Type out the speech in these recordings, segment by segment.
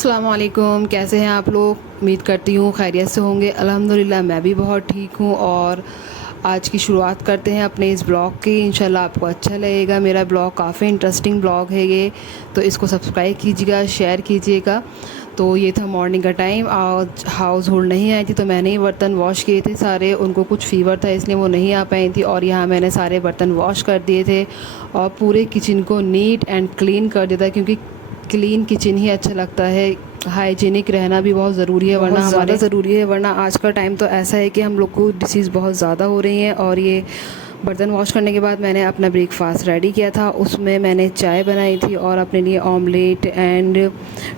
अस्सलाम वालेकुम, कैसे हैं आप लोग। उम्मीद करती हूँ खैरियत से होंगे। अल्हम्दुलिल्लाह मैं भी बहुत ठीक हूँ। और आज की शुरुआत करते हैं अपने इस ब्लॉग की। इंशाल्लाह आपको अच्छा लगेगा। मेरा ब्लॉग काफ़ी इंटरेस्टिंग ब्लॉग है ये, तो इसको सब्सक्राइब कीजिएगा, शेयर कीजिएगा। तो ये था मॉर्निंग का टाइम। आज हाउस होल्ड नहीं आई थी, तो मैंने ही बर्तन वॉश किए थे सारे। उनको कुछ फ़ीवर था इसलिए वो नहीं आ पाई थी, और यहाँ मैंने सारे बर्तन वॉश कर दिए थे और पूरे किचन को नीट एंड क्लीन कर दिया था, क्योंकि क्लीन किचन ही अच्छा लगता है। हाइजीनिक रहना भी बहुत ज़रूरी है, वरना ज़्यादा ज़रूरी है। वरना आज का टाइम तो ऐसा है कि हम लोग को डिसीज़ बहुत ज़्यादा हो रही हैं। और ये बर्तन वॉश करने के बाद मैंने अपना ब्रेकफास्ट रेडी किया था। उसमें मैंने चाय बनाई थी और अपने लिए ऑमलेट एंड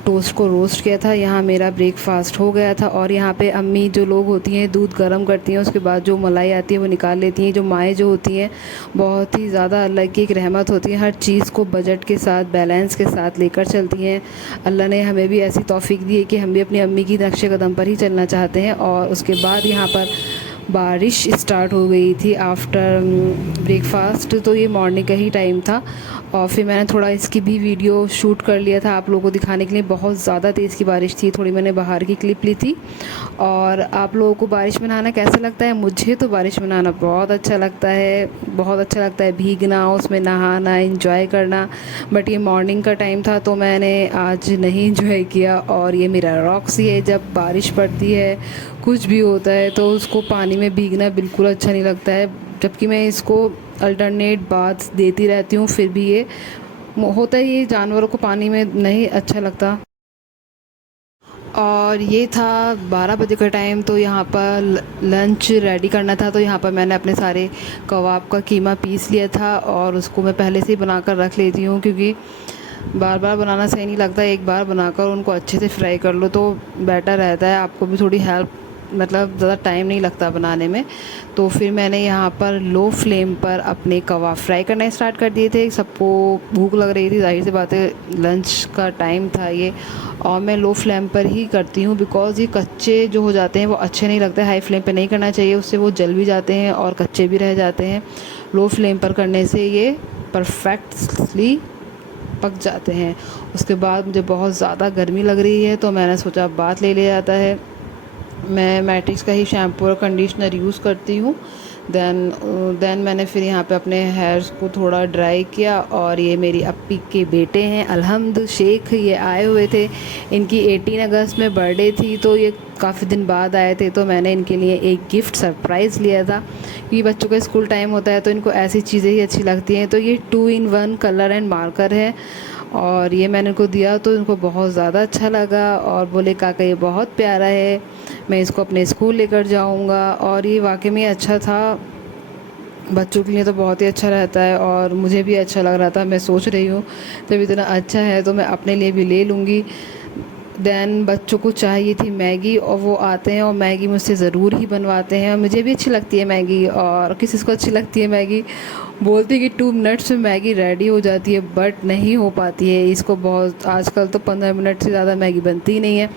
टोस्ट को रोस्ट किया था। यहाँ मेरा ब्रेकफास्ट हो गया था। और यहाँ पे अम्मी जो लोग होती हैं दूध गर्म करती हैं, उसके बाद जो मलाई आती है वो निकाल लेती हैं। जो माएँ जो होती हैं बहुत ही ज़्यादा अल्लाह की एक रहमत होती है, हर चीज़ को बजट के साथ बैलेंस के साथ लेकर चलती हैं। अल्लाह ने हमें भी ऐसी तौफीक दी है कि हम भी अपनी अम्मी की नक्शे कदम पर ही चलना चाहते हैं। और उसके बाद यहाँ पर बारिश स्टार्ट हो गई थी आफ्टर ब्रेकफास्ट। तो ये मॉर्निंग का ही टाइम था। और फिर मैंने थोड़ा इसकी भी वीडियो शूट कर लिया था आप लोगों को दिखाने के लिए। बहुत ज़्यादा तेज़ की बारिश थी। थोड़ी मैंने बाहर की क्लिप ली थी। और आप लोगों को बारिश में नहाना कैसा लगता है? मुझे तो बारिश में नहाना बहुत अच्छा लगता है। बहुत अच्छा लगता है भीगना, उसमें नहाना, इंजॉय करना। बट ये मॉर्निंग का टाइम था तो मैंने आज नहीं इंजॉय किया। और ये मेरा रॉक्सी है, जब बारिश पड़ती है कुछ भी होता है तो उसको पानी में भीगना बिल्कुल अच्छा नहीं लगता है। जबकि मैं इसको अल्टरनेट बाथ देती रहती हूँ, फिर भी ये होता है, ये जानवरों को पानी में नहीं अच्छा लगता। और ये था 12 बजे का टाइम। तो यहाँ पर लंच रेडी करना था। तो यहाँ पर मैंने अपने सारे कबाब का कीमा पीस लिया था और उसको मैं पहले से ही बनाकर रख लेती हूँ, क्योंकि बार बार बनाना सही नहीं लगता। एक बार बनाकर उनको अच्छे से फ्राई कर लो तो बेटर रहता है। आपको भी थोड़ी हेल्प, मतलब ज़्यादा टाइम नहीं लगता बनाने में। तो फिर मैंने यहाँ पर लो फ्लेम पर अपने कबाब फ्राई करना स्टार्ट कर दिए थे। सबको भूख लग रही थी, जाहिर सी बात है, लंच का टाइम था ये। और मैं लो फ्लेम पर ही करती हूँ, बिकॉज़ ये कच्चे जो हो जाते हैं वो अच्छे नहीं लगते। हाई फ्लेम पे नहीं करना चाहिए, उससे वो जल भी जाते हैं और कच्चे भी रह जाते हैं। लो फ्लेम पर करने से ये परफेक्टली पक जाते हैं। उसके बाद मुझे बहुत ज़्यादा गर्मी लग रही है, तो मैंने सोचा बात ले लिया जाता है। मैं मैट्रिक्स का ही शैम्पू और कंडीशनर यूज़ करती हूँ। देन मैंने फिर यहाँ पे अपने हेयर्स को थोड़ा ड्राई किया। और ये मेरी अप्पी के बेटे हैं अल्हम्द शेख, ये आए हुए थे। इनकी 18 अगस्त में बर्थडे थी, तो ये काफ़ी दिन बाद आए थे। तो मैंने इनके लिए एक गिफ्ट सरप्राइज़ लिया था, क्योंकि बच्चों का स्कूल टाइम होता है तो इनको ऐसी चीज़ें ही अच्छी लगती हैं। तो ये 2 in 1 कलर एंड मार्कर है, और ये मैंने इनको दिया तो इनको बहुत ज़्यादा अच्छा लगा। और बोले काका ये बहुत प्यारा है, मैं इसको अपने स्कूल लेकर जाऊंगा। और ये वाकई में अच्छा था, बच्चों के लिए तो बहुत ही अच्छा रहता है। और मुझे भी अच्छा लग रहा था। मैं सोच रही हूँ जब इतना अच्छा है तो मैं अपने लिए भी ले लूँगी। देन बच्चों को चाहिए थी मैगी, और वो आते हैं और मैगी मुझसे ज़रूर ही बनवाते हैं। और मुझे भी अच्छी लगती है मैगी, और किसी को अच्छी लगती है मैगी। बोलती है कि 2 मिनट्स में मैगी रेडी हो जाती है, बट नहीं हो पाती है। इसको बहुत, आजकल तो 15 मिनट से ज़्यादा मैगी बनती ही नहीं है।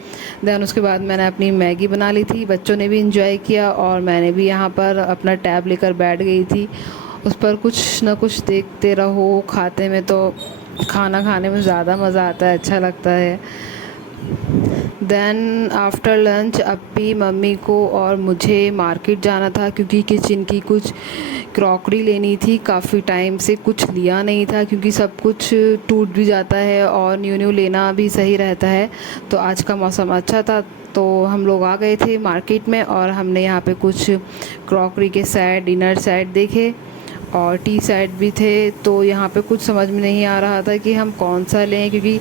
देन उसके बाद मैंने अपनी मैगी बना ली थी। बच्चों ने भी इंजॉय किया और मैंने भी यहाँ पर अपना टैब लेकर बैठ गई थी। उस पर कुछ ना कुछ देखते रहो। खाते में तो, खाना खाने में ज़्यादा मज़ा आता है, अच्छा लगता है। देन आफ्टर लंच अप्पी, मम्मी को और मुझे मार्केट जाना था, क्योंकि किचन की कुछ क्रॉकरी लेनी थी। काफ़ी टाइम से कुछ लिया नहीं था, क्योंकि सब कुछ टूट भी जाता है और न्यू न्यू लेना भी सही रहता है। तो आज का मौसम अच्छा था तो हम लोग आ गए थे मार्केट में, और हमने यहाँ पे कुछ क्रॉकरी के सेट, डिनर सेट देखे और टी सेट भी थे। तो यहाँ पे कुछ समझ में नहीं आ रहा था कि हम कौन सा लें, क्योंकि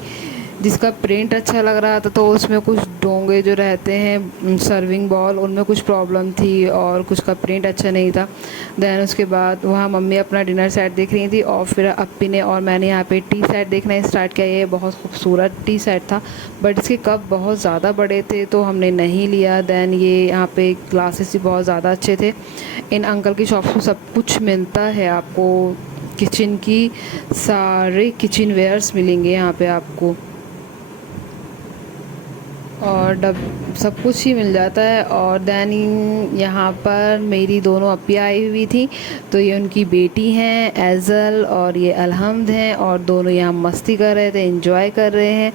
जिसका प्रिंट अच्छा लग रहा था तो उसमें कुछ डोंगे जो रहते हैं सर्विंग बॉल, उनमें कुछ प्रॉब्लम थी, और कुछ का प्रिंट अच्छा नहीं था। देन उसके बाद वहाँ मम्मी अपना डिनर सेट देख रही थी, और फिर अप्पी ने और मैंने यहाँ पे टी सेट देखना स्टार्ट किया। ये बहुत खूबसूरत टी सेट था, बट इसके कप बहुत ज़्यादा बड़े थे तो हमने नहीं लिया। देन ये यहाँ पे ग्लासेस भी बहुत ज़्यादा अच्छे थे। इन अंकल की शॉप को सब कुछ मिलता है आपको, किचन की सारे किचन वेयर्स मिलेंगे यहाँ पे आपको। और डब सब कुछ ही मिल जाता है। और दैन यहाँ पर मेरी दोनों अप्पी आई हुई थी, तो ये उनकी बेटी हैं एज़ल और ये अलहम्द हैं, और दोनों यहाँ मस्ती कर रहे थे, एंजॉय कर रहे हैं।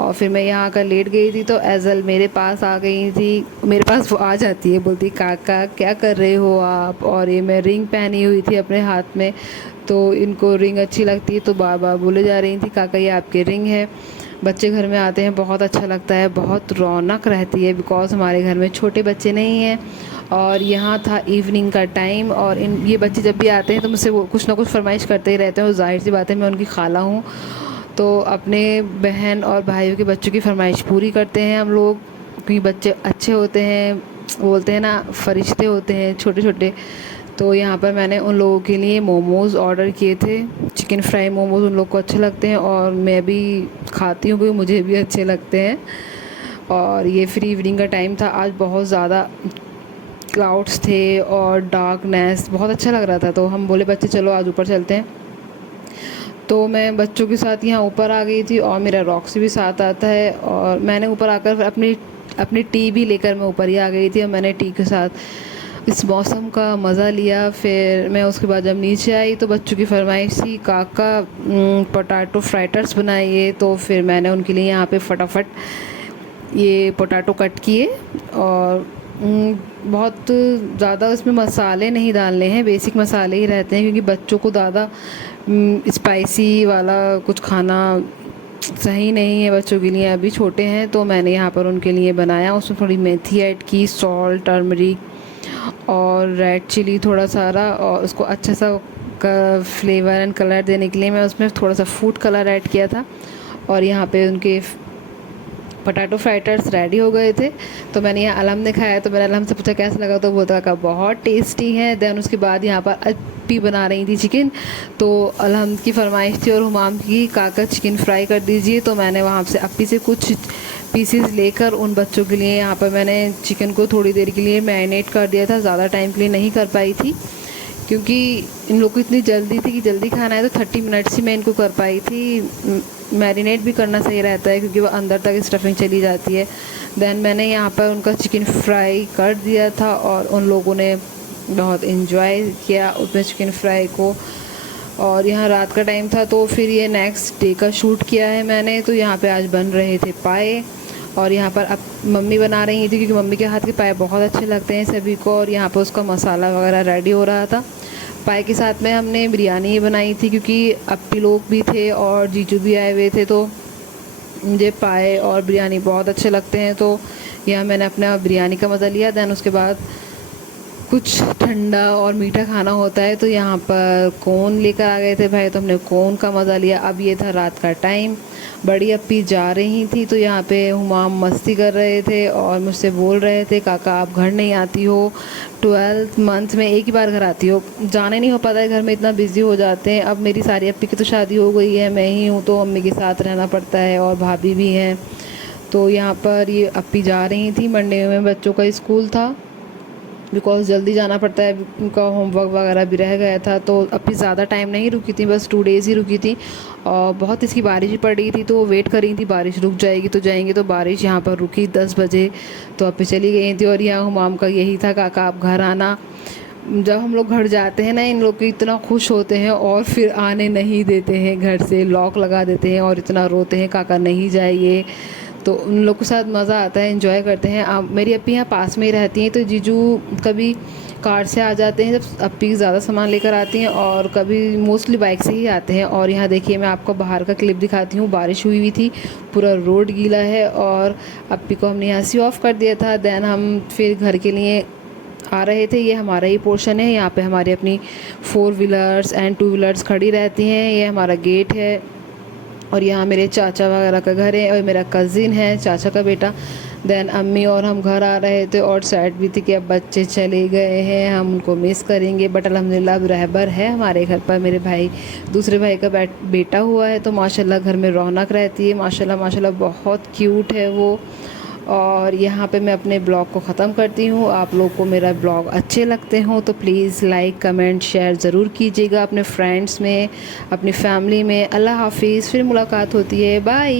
और फिर मैं यहाँ आकर लेट गई थी, तो एज़ल मेरे पास आ गई थी, मेरे पास वो आ जाती है, बोलती काका क्या कर रहे हो आप। और ये मैं रिंग पहनी हुई थी अपने हाथ में, तो इनको रिंग अच्छी लगती है, तो बार बार बोले जा रही थी काका ये आपके रिंग है। बच्चे घर में आते हैं, बहुत अच्छा लगता है, बहुत रौनक रहती है, बिकॉज़ हमारे घर में छोटे बच्चे नहीं हैं। और यहाँ था इवनिंग का टाइम, और ये बच्चे जब भी आते हैं तो मुझसे वो कुछ ना कुछ फरमाइश करते ही रहते हैं, और ज़ाहिर सी बात है मैं उनकी खाला हूँ, तो अपने बहन और भाइयों के बच्चों की फरमाइश पूरी करते हैं हम लोग, क्योंकि बच्चे अच्छे होते हैं, बोलते हैं ना फरिश्ते होते हैं छोटे छोटे। तो यहाँ पर मैंने उन लोगों के लिए मोमोज़ ऑर्डर किए थे, चिकन फ्राई मोमोज़ उन लोग को अच्छे लगते हैं, और मैं भी खाती हूँ क्योंकि मुझे भी अच्छे लगते हैं। और ये फ्री इवनिंग का टाइम था, आज बहुत ज़्यादा क्लाउड्स थे और डार्कनेस, बहुत अच्छा लग रहा था, तो हम बोले बच्चे चलो आज ऊपर चलते हैं। तो मैं बच्चों के साथ यहाँ ऊपर आ गई थी, और मेरा रॉक्सी भी साथ आता है, और मैंने ऊपर आकर अपनी अपनी टी भी लेकर मैं ऊपर ही आ गई थी, और मैंने टी के साथ इस मौसम का मज़ा लिया। फिर मैं उसके बाद जब नीचे आई तो बच्चों की फरमाइश थी काका पोटैटो फ्राइटर्स बनाइए, तो फिर मैंने उनके लिए यहाँ पे फटाफट ये पोटैटो कट किए। और बहुत ज़्यादा उसमें मसाले नहीं डालने हैं, बेसिक मसाले ही रहते हैं, क्योंकि बच्चों को ज़्यादा स्पाइसी वाला कुछ खाना सही नहीं है बच्चों के लिए, अभी छोटे हैं। तो मैंने यहाँ पर उनके लिए बनाया, उसमें थोड़ी मेथी ऐड की, सॉल्ट, टर्मरिक और रेड चिली थोड़ा सारा, और उसको अच्छा सा फ्लेवर एंड कलर देने के लिए मैं उसमें थोड़ा सा फूड कलर ऐड किया था। और यहाँ पे उनके पोटैटो फ्राइटर्स रेडी हो गए थे, तो मैंने यहाँ अलम ने खाया, तो मैंने अलम से पूछा कैसा लगा, तो बोलता का बहुत टेस्टी है। देन उसके बाद यहाँ पर अप्पी बना रही थी चिकन, तो अलहम की फरमाइश थी और हुमाम की काका चिकन फ्राई कर दीजिए, तो मैंने वहाँ से अप्पी से कुछ पीसेस लेकर उन बच्चों के लिए यहाँ पर मैंने चिकन को थोड़ी देर के लिए मैरिनेट कर दिया था, ज़्यादा टाइम के लिए नहीं कर पाई थी, क्योंकि इन लोगों को इतनी जल्दी थी कि जल्दी खाना है, तो 30 मिनट्स ही मैं इनको कर पाई थी। मैरिनेट भी करना सही रहता है क्योंकि वो अंदर तक स्टफिंग चली जाती है। देन मैंने यहाँ पर उनका चिकन फ्राई कर दिया था, और उन लोगों ने बहुत इन्जॉय किया उसमें चिकन फ्राई को। और यहाँ रात का टाइम था, तो फिर ये नेक्स्ट डे का शूट किया है मैंने। तो यहाँ पे आज बन रहे थे पाए, और यहाँ पर अब मम्मी बना रही थी, क्योंकि मम्मी के हाथ के पाए बहुत अच्छे लगते हैं सभी को, और यहाँ पर उसका मसाला वगैरह रेडी हो रहा था। पाए के साथ में हमने बिरयानी बनाई थी, क्योंकि अप्पी लोग भी थे और जीजू भी आए हुए थे, तो मुझे पाए और बिरयानी बहुत अच्छे लगते हैं, तो यहाँ मैंने अपना बिरयानी का मज़ा लिया। दैन उसके बाद कुछ ठंडा और मीठा खाना होता है, तो यहाँ पर कोन लेकर आ गए थे भाई, तो हमने कोन का मज़ा लिया। अब ये था रात का टाइम, बड़ी अप्पी जा रही थी, तो यहाँ पे हुमाम मस्ती कर रहे थे और मुझसे बोल रहे थे काका आप घर नहीं आती हो, 12th मंथ में एक ही बार घर आती हो, जाने नहीं हो पाता है, घर में इतना बिज़ी हो जाते हैं। अब मेरी सारी अप्पी की तो शादी हो गई है, मैं ही हूँ, तो अम्मी के साथ रहना पड़ता है, और भाभी भी हैं। तो यहाँ पर ये अप्पी जा रही थी, मंडे में बच्चों का स्कूल था, बिकॉज़ जल्दी जाना पड़ता है, उनका होमवर्क वगैरह भी रह गया था। तो अभी ज़्यादा टाइम नहीं रुकी थी, बस 2 डेज़ ही रुकी थी, और बहुत इसकी बारिश भी पड़ रही थी, तो वो वेट कर रही थी बारिश रुक जाएगी तो जाएंगे। तो बारिश यहाँ पर रुकी 10 बजे, तो अभी चली गई थी। और यहाँ हुमाम का यही था काका आप घर आना। जब हम लोग घर जाते हैं ना, इन लोग इतना खुश होते हैं और फिर आने नहीं देते हैं, घर से लॉक लगा देते हैं और इतना रोते हैं काका नहीं जाइए। तो उन लोग के साथ मज़ा आता है, एंजॉय करते हैं। मेरी अप्पी यहाँ पास में ही रहती हैं, तो जीजू कभी कार से आ जाते हैं जब अप्पी ज़्यादा सामान लेकर आती हैं, और कभी मोस्टली बाइक से ही आते हैं। और यहाँ देखिए मैं आपको बाहर का क्लिप दिखाती हूँ, बारिश हुई थी, पूरा रोड गीला है, और अप्पी को हमने यहाँ से ऑफ कर दिया था। दैन हम फिर घर के लिए आ रहे थे, ये हमारा ही पोर्शन है, यहाँ पे हमारी अपनी 4 व्हीलर्स एंड 2 व्हीलर्स खड़ी रहती हैं, ये हमारा गेट है। और यहाँ मेरे चाचा वगैरह का घर है, और मेरा कज़िन है चाचा का बेटा। देन अम्मी और हम घर आ रहे थे, और सैड भी थी कि अब बच्चे चले गए हैं, हम उनको मिस करेंगे। बट अल्हम्दुलिल्लाह अब रहबर है हमारे घर पर, मेरे भाई दूसरे भाई का बेटा हुआ है, तो माशाल्लाह घर में रौनक रहती है, माशाल्लाह माशाल्लाह बहुत क्यूट है वो। और यहाँ पे मैं अपने ब्लॉग को ख़त्म करती हूँ। आप लोग को मेरा ब्लॉग अच्छे लगते हो तो प्लीज़ लाइक कमेंट शेयर ज़रूर कीजिएगा अपने फ्रेंड्स में, अपनी फैमिली में। अल्लाह हाफिज़, फिर मुलाकात होती है, बाय।